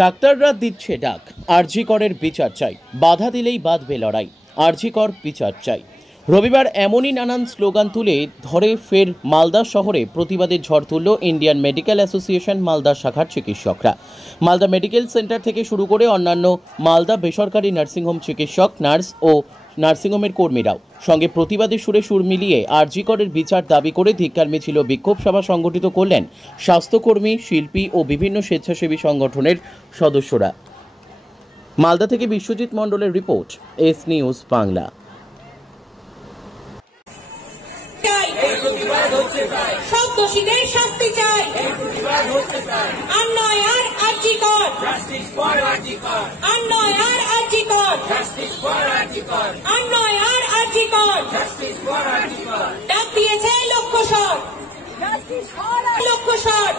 ডাক্তাররা দিচ্ছে ডাক, আরজি করের বিচার চাই, বাধা দিলেই বাঁধবে লড়াই, আরজি কর বিচার চাই। রবিবার এমনই নানান স্লোগান তুলে ধরে ফের মালদা শহরে প্রতিবাদের ঝড় তুলল ইন্ডিয়ান মেডিকেল অ্যাসোসিয়েশন মালদা শাখার চিকিৎসকরা। মালদা মেডিকেল সেন্টার থেকে শুরু করে অন্যান্য মালদা বেসরকারি নার্সিংহোম চিকিৎসক, নার্স ও নার্সিংহোমের কর্মীরাও সঙ্গে প্রতিবাদের সুরে সুর মিলিয়ে আরজি করের বিচার দাবি করে ধিক্কার মিছিল ও বিক্ষোভ সভা সংগঠিত করলেন স্বাস্থ্যকর্মী, শিল্পী ও বিভিন্ন স্বেচ্ছাসেবী সংগঠনের সদস্যরা। মালদা থেকে বিশ্বজিৎ মণ্ডলের রিপোর্ট, এস নিউজ বাংলা। সব দোষীদের শাস্তি চাই, আর নয় আর আরজি কর, আর নয় আর আরজি কর, আর নয় আর আরজি কর। ডাক দিয়েছে লক্ষ্য সর, লক্ষ্য সর।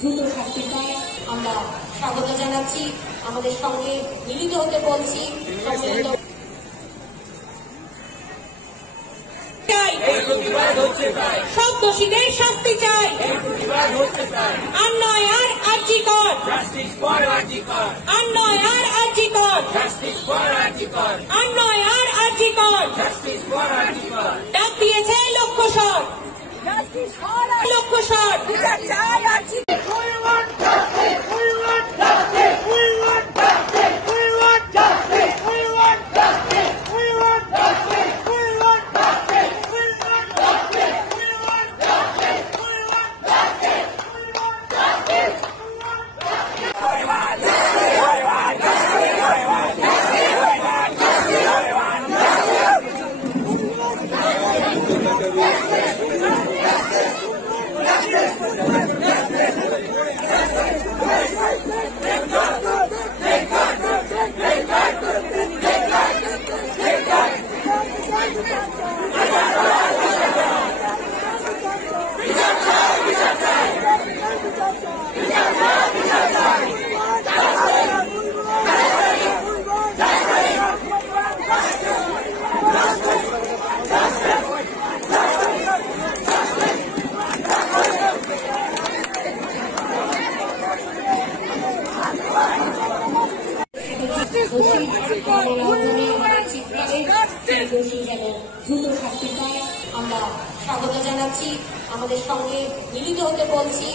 দ্রুত শাস্তি পায় আমরা স্বাগত জানাচ্ছি। আমাদের সঙ্গে মিলিত হতে বলছি। সব দোষীদের শাস্তি চাই, আর নয় আর আরজি কর, আর নয় আর আরজি কর, আর নয় আর আরজি কর। ডাক দিয়েছে লক্ষ্য সর, লক্ষ্য সর। দ্রুত শাস্তি পায় আমরা স্বাগত জানাচ্ছি। আমাদের সঙ্গে মিলিত হতে বলছি।